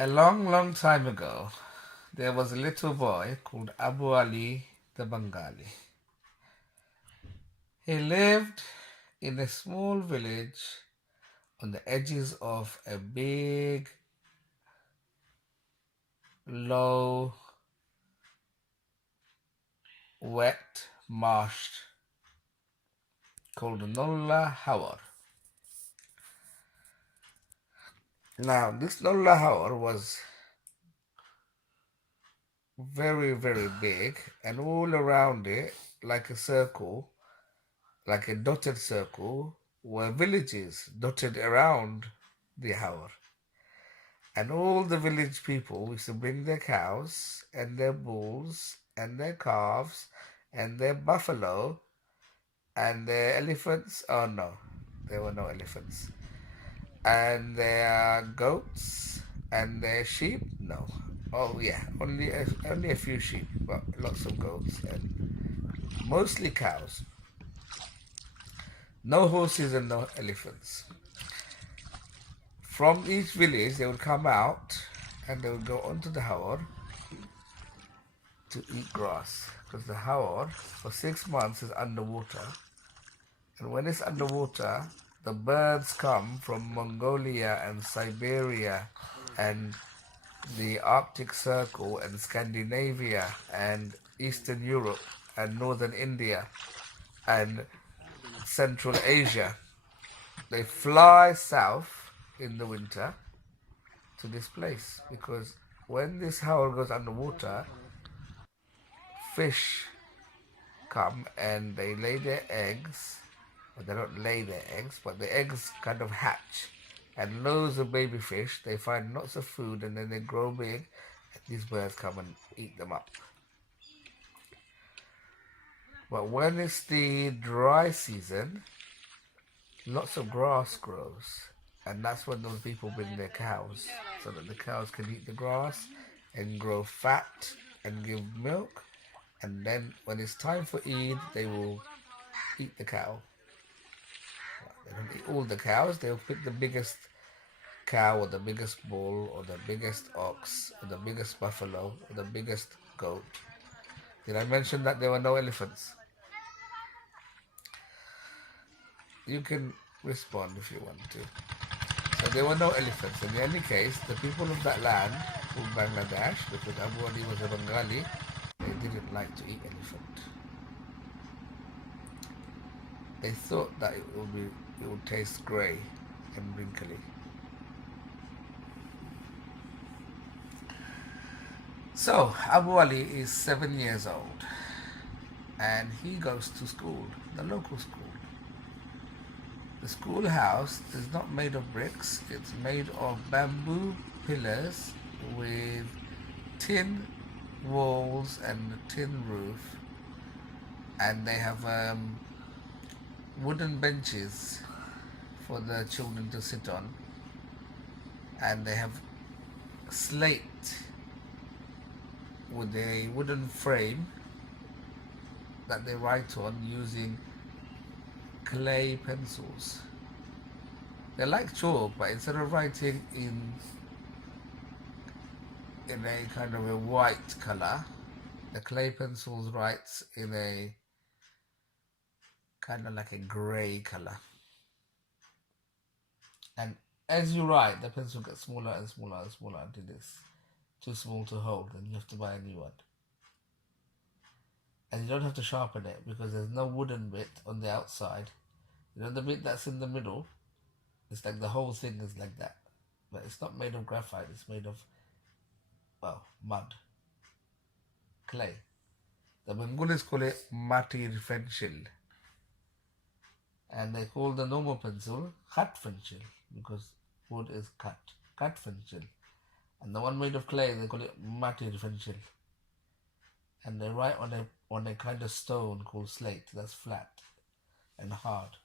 A long, long time ago, there was a little boy called Abu Ali the Bangaali. He lived in a small village on the edges of a big, low, wet marsh called Nolla Haor. Now, this Nolla Haor was very, very big, and all around it, like a circle, like a dotted circle, were villages dotted around the Haor. And all the village people used to bring their cows and their bulls and their calves and their buffalo and their elephants. Oh no, there were no elephants. And their goats and their sheep. No. Oh yeah, only a few sheep, but lots of goats and mostly cows. No horses and no elephants. From each village, they would come out and they would go onto the Hawar to eat grass because the Hawar for 6 months is underwater, and when it's underwater, the birds come from Mongolia and Siberia and the Arctic Circle and Scandinavia and Eastern Europe and Northern India and Central Asia. They fly south in the winter to this place because when this Hawar goes underwater, fish come and they lay their eggs. Well, they don't lay their eggs, but the eggs kind of hatch. And loads of baby fish, they find lots of food and then they grow big. And these birds come and eat them up. But when it's the dry season, lots of grass grows. And that's when those people bring their cows so that the cows can eat the grass and grow fat and give milk. And then when it's time for Eid, they will eat the cow. They don't eat all the cows. They'll pick the biggest cow or the biggest bull or the biggest ox or the biggest buffalo or the biggest goat. Did I mention that there were no elephants? You can respond if you want to. So there were no elephants. In any case, the people of that land, called Bangladesh, because Abu Ali was a Bengali, they didn't like to eat elephant. They thought that it would taste grey and wrinkly. So Abu Ali is 7 years old and he goes to school, the local school. The schoolhouse is not made of bricks, it's made of bamboo pillars with tin walls and a tin roof, and they have wooden benches for the children to sit on, and they have slate with a wooden frame that they write on using clay pencils. They're like chalk, but instead of writing in a kind of a white color, the clay pencils writes in a kind of like a grey color. And as you write, the pencil gets smaller and smaller and smaller until it's too small to hold, and you have to buy a new one. And you don't have to sharpen it because there's no wooden bit on the outside. You know the bit that's in the middle? It's like the whole thing is like that. But it's not made of graphite, it's made of, well, mud. Clay. The Bengalis call it matir pencil. And they call the normal pencil cut pencil because wood is cut. Cut pencil. And the one made of clay, they call it matir pencil. And they write on a kind of stone called slate that's flat and hard.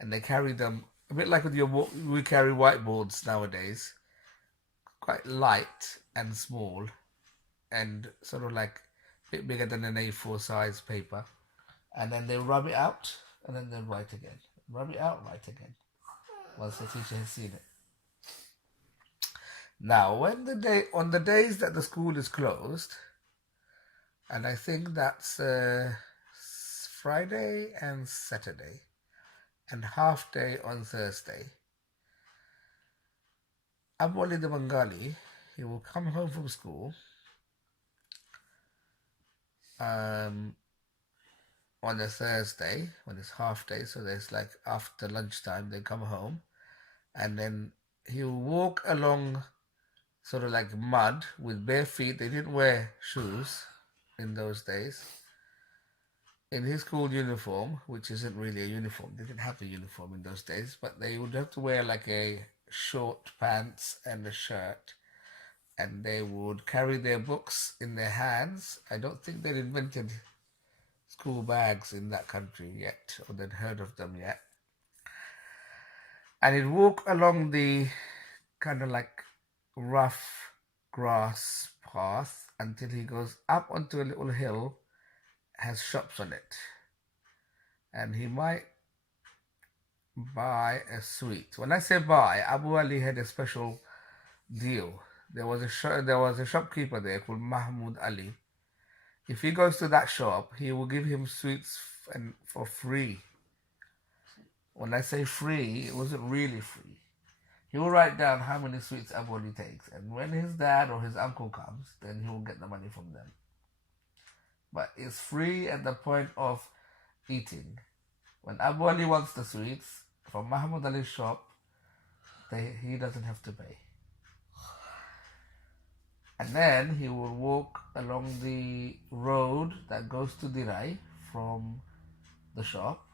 And they carry them a bit like we carry whiteboards nowadays, quite light and small, and sort of like a bit bigger than an A4 size paper. And then they rub it out, and then they write again. Rub it out, write again. Once the teacher has seen it. Now, on the days that the school is closed, and I think that's Friday and Saturday, and half day on Thursday, Abu Ali the Bangaali, he will come home from school um, on a Thursday when it's half day, so there's like after lunchtime they come home, and then he'll walk along sort of like mud with bare feet. They didn't wear shoes in those days. In his school uniform, which isn't really a uniform, they didn't have a uniform in those days, but they would have to wear like a short pants and a shirt, and they would carry their books in their hands. I don't think they'd invented school bags in that country yet, or they'd heard of them yet. And he'd walk along the kind of like rough grass path until he goes up onto a little hill, has shops on it, and he might buy a sweet. When I say buy, Abu Ali had a special deal. There was a shopkeeper there called Mahmoud Ali. If he goes to that shop, he will give him sweets and for free. When I say free, it wasn't really free. He will write down how many sweets Abu Ali takes, and when his dad or his uncle comes, then he will get the money from them. But it's free at the point of eating. When Abu Ali wants the sweets from Mahmoud Ali's shop, he doesn't have to pay. And then he will walk along the road that goes to Dirai from the shop,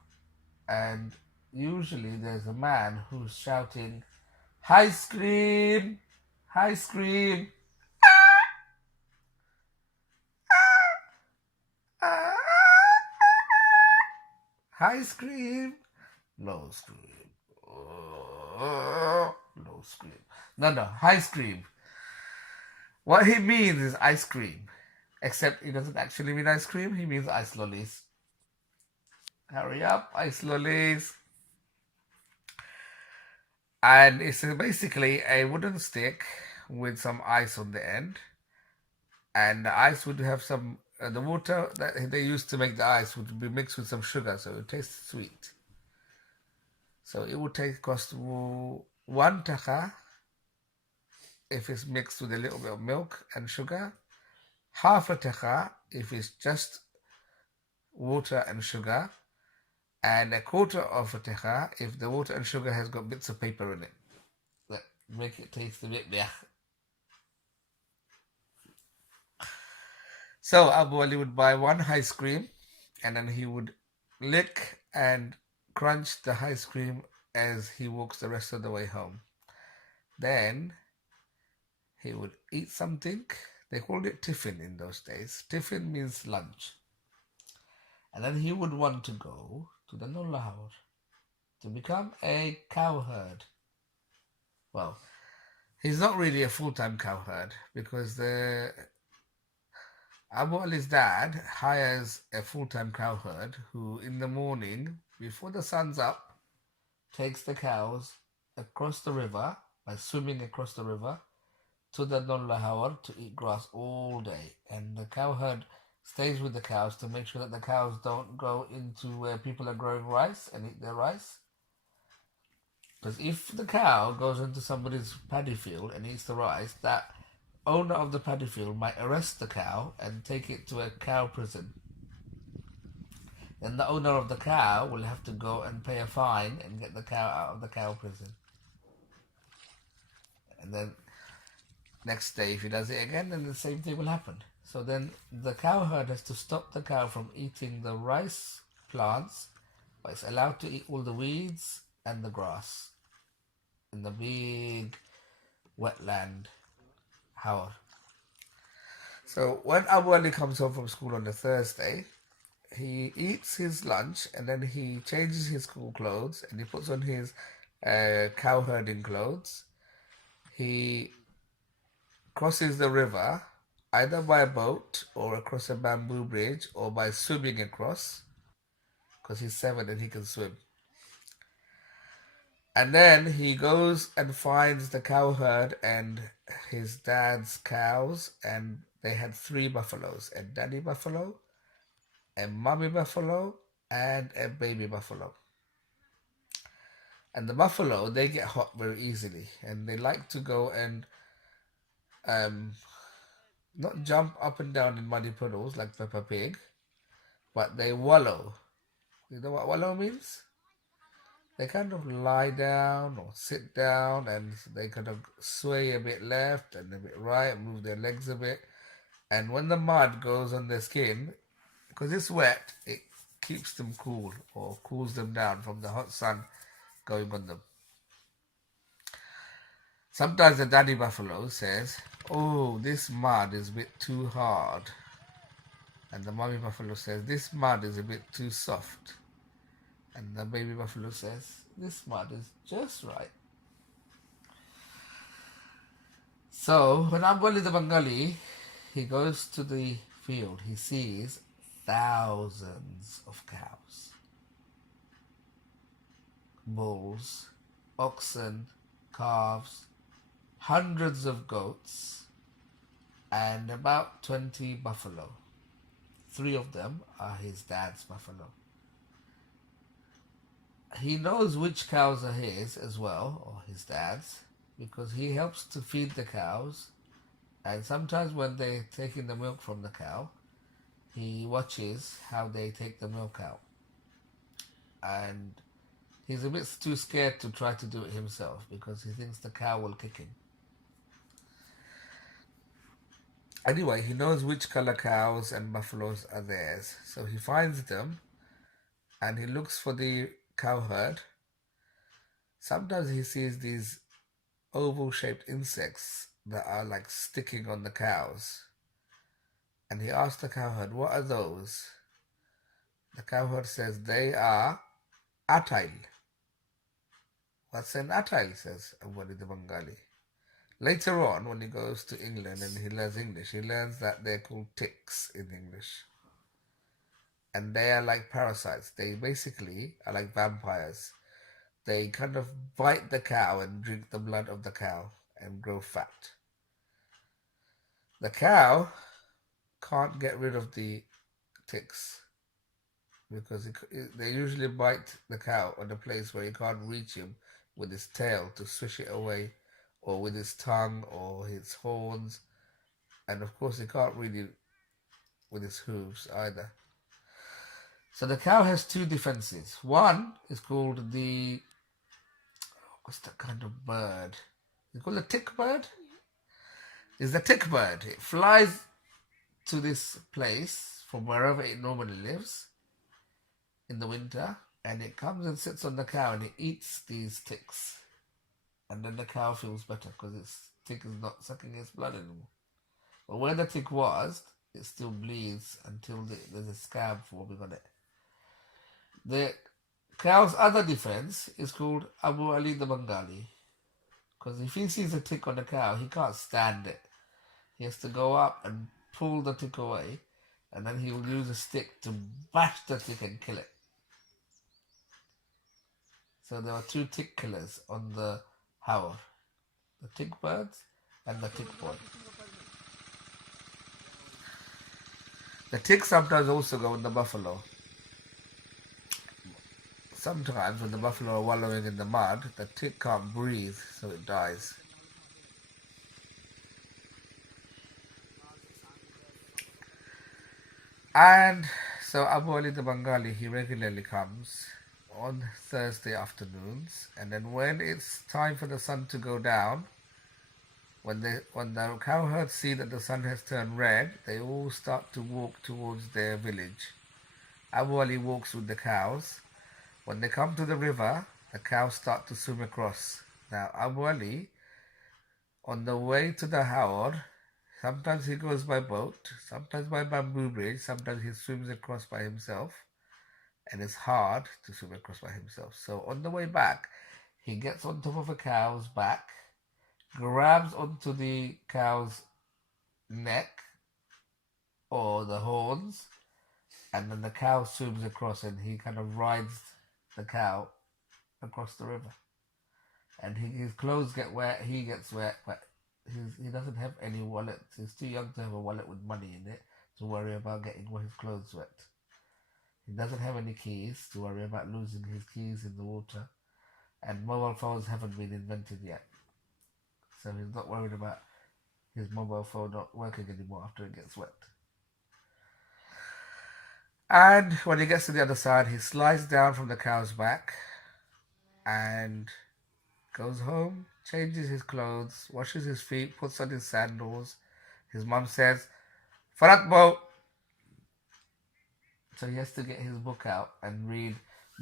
and usually there's a man who's shouting, "Ice cream! Ice cream! Ice cream!" No scream. No scream. No, ice cream. What he means is ice cream. Except he doesn't actually mean ice cream, he means ice lollies. Hurry up, ice lollies. And it's basically a wooden stick with some ice on the end. And the ice would have some, the water that they used to make the ice would be mixed with some sugar, so it would taste sweet. So it would cost 1 taka if it's mixed with a little bit of milk and sugar, half a taka if it's just water and sugar, and a quarter of a taka if the water and sugar has got bits of paper in it that make it taste a bit blech. So Abu Ali would buy one ice cream, and then he would lick and crunch the ice cream as he walks the rest of the way home. Then he would eat something. They called it tiffin in those days. Tiffin means lunch. And then he would want to go to the Nolla Haor to become a cowherd. Well, he's not really a full-time cowherd because Abu Ali's dad hires a full-time cowherd who in the morning, before the sun's up, takes the cows across the river by swimming across the river to the Nolla Haor to eat grass all day. And the cowherd stays with the cows to make sure that the cows don't go into where people are growing rice and eat their rice. Because if the cow goes into somebody's paddy field and eats the rice, that owner of the paddy field might arrest the cow and take it to a cow prison. Then the owner of the cow will have to go and pay a fine and get the cow out of the cow prison. And then next day, if he does it again, then the same thing will happen. So then the cowherd has to stop the cow from eating the rice plants, but it's allowed to eat all the weeds and the grass in the big wetland Haor. So when Abu Ali comes home from school on a Thursday, he eats his lunch and then he changes his school clothes and he puts on his cowherding clothes. He crosses the river either by a boat or across a bamboo bridge or by swimming across because he's 7 and he can swim. And then he goes and finds the cow herd and his dad's cows, and they had three buffaloes: a daddy buffalo, a mommy buffalo, and a baby buffalo. And the buffalo, they get hot very easily, and they like to go and um, not jump up and down in muddy puddles like Peppa Pig, but they wallow. You know what wallow means? They kind of lie down or sit down, and they kind of sway a bit left and a bit right, move their legs a bit. And when the mud goes on their skin, because it's wet, it keeps them cool or cools them down from the hot sun going on them. Sometimes the daddy buffalo says, "Oh, this mud is a bit too hard." And the mommy buffalo says, "This mud is a bit too soft." And the baby buffalo says, "This mud is just right." So when Abu Ali the Bangaali, he goes to the field, he sees thousands of cows, bulls, oxen, calves, hundreds of goats, and about 20 buffalo. Three of them are his dad's buffalo. He knows which cows are his as well, or his dad's, because he helps to feed the cows. And sometimes when they're taking the milk from the cow, he watches how they take the milk out. And he's a bit too scared to try to do it himself because he thinks the cow will kick him. Anyway, he knows which color cows and buffaloes are theirs. So he finds them and he looks for the cow herd. Sometimes he sees these oval shaped insects that are like sticking on the cows. And he asks the cow herd, "What are those?" The cow herd says, "They are atail." "What's an atail?" says Abu Ali the Bangaali. Later on, when he goes to England and he learns English, he learns that they're called ticks in English. And they are like parasites. They basically are like vampires. They kind of bite the cow and drink the blood of the cow and grow fat. The cow can't get rid of the ticks because they usually bite the cow on a place where he can't reach him with his tail to swish it away, or with his tongue or his horns, and of course he can't really with his hooves either. So the cow has two defenses. One is called the, what's that kind of bird? Is it called a tick bird? It's the tick bird. It flies to this place from wherever it normally lives in the winter, and it comes and sits on the cow and it eats these ticks. And then the cow feels better because its tick is not sucking its blood anymore. But where the tick was, it still bleeds until there's a scab forming on it. The cow's other defense is called Abu Ali the Bangaali. Because if he sees a tick on the cow, he can't stand it. He has to go up and pull the tick away, and then he will use a stick to bash the tick and kill it. So there are two tick killers on the Haor. The tick birds and the tick boy. The tick sometimes also go in the buffalo. Sometimes when the buffalo are wallowing in the mud, the tick can't breathe, so it dies. And so Abu Ali the Bangaali, he regularly comes on Thursday afternoons, and then when it's time for the sun to go down, when the cowherds see that the sun has turned red, they all start to walk towards their village. Abu Ali walks with the cows. When they come to the river, the cows start to swim across. Now Abu Ali, on the way to the Haor, sometimes he goes by boat, sometimes by bamboo bridge, sometimes he swims across by himself, and it's hard to swim across by himself. So on the way back, he gets on top of a cow's back, grabs onto the cow's neck or the horns, and then the cow swims across and he kind of rides the cow across the river. and his clothes get wet, he gets wet, but he doesn't have any wallet. He's too young to have a wallet with money in it to worry about getting his clothes wet. He doesn't have any keys to worry about losing his keys in the water, and mobile phones haven't been invented yet. So he's not worried about his mobile phone not working anymore after it gets wet. And when he gets to the other side, he slides down from the cow's back and goes home, changes his clothes, washes his feet, puts on his sandals. His mom says, Faratbo! So he has to get his book out and read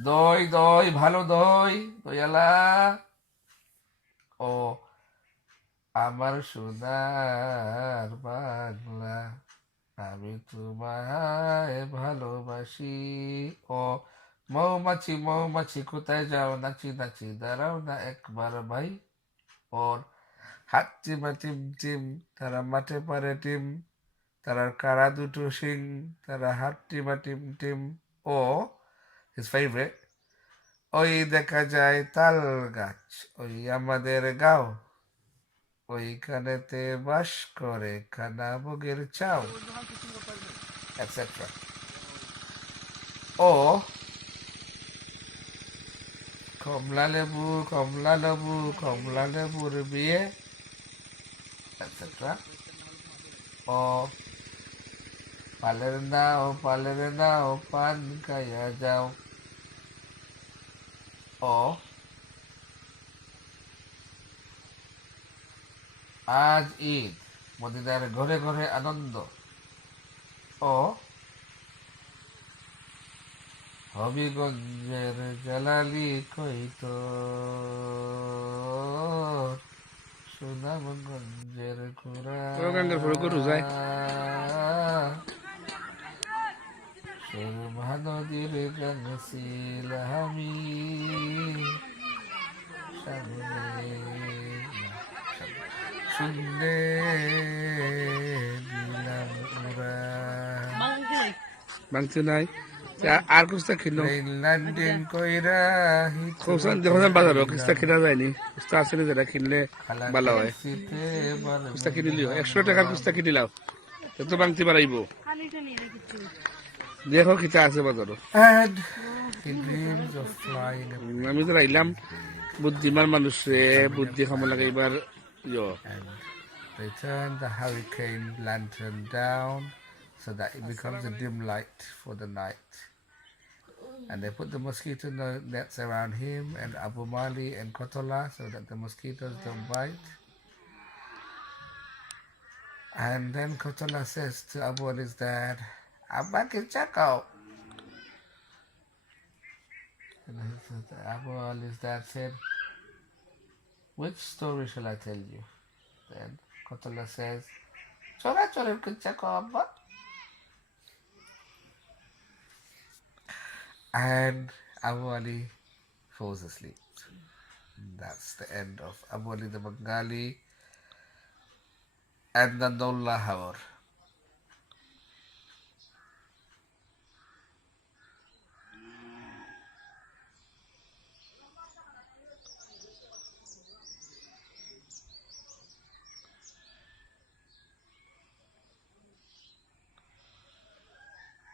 Doi, doi, bhalo doi, doyala. Or Amar Shunar Bangla. আমি তোমায় ভালোবাসি ও মৌমাছি মৌমাছি কোথায় যাও নাচি নাচি দাঁড়াও না একবার ভাই ওর হাত চিমা টিম টিম তারা মাঠে পারে টিম তারার কারা দুটো শিং তারা হাত টিমা টিম টিম ও his favorite ওই দেখা যায় তাল গাছ ওই আমাদের গাঁও ওইখানেতে বাস করে খানা বগের চাও etc. ও কমলা লেবু কমলা লেবু কমলা লেবুর বিয়ে etc. ও পালের নাও পান খাইয়া যাও ও আজ ঈদ মদিনার ঘরে ঘরে আনন্দ ও হবিগঞ্জের জালালি কইতো সুনামগঞ্জের সুরমা নদীর গান ছিল আমি শুনলে দিলাম ওরা বাংতি নাই আর কুস্তা খিল ল্যান্ডিং কইরা কৌশল দেখো বাজার কুস্তা খিলা যায়নি কুস্তা আসলে যেটা কিনলে ভালো হয় কুস্তা কিনিলিও 100 টাকার কুস্তা কিনিলাও এত বাংতি বাড়াইব দেখো কিতা আছে বাজার আমি তো রাইলাম বুদ্ধিমান মানুষ রে বুদ্ধি খামো লাগে এবার They turn the hurricane lantern down so that it becomes a dim light for the night. And they put the mosquito nets around him and Abu Ali and Kotola so that the mosquitoes don't bite. And then Kotola says to Abu Ali's dad, I'm back in Chaco. And Abu Ali's dad said, which story shall I tell you? Then Kotola says, Chora chora Chaco Abba. And Abu Ali falls asleep. That's the end of Abu Ali the Bangaali and the Nolla Haor.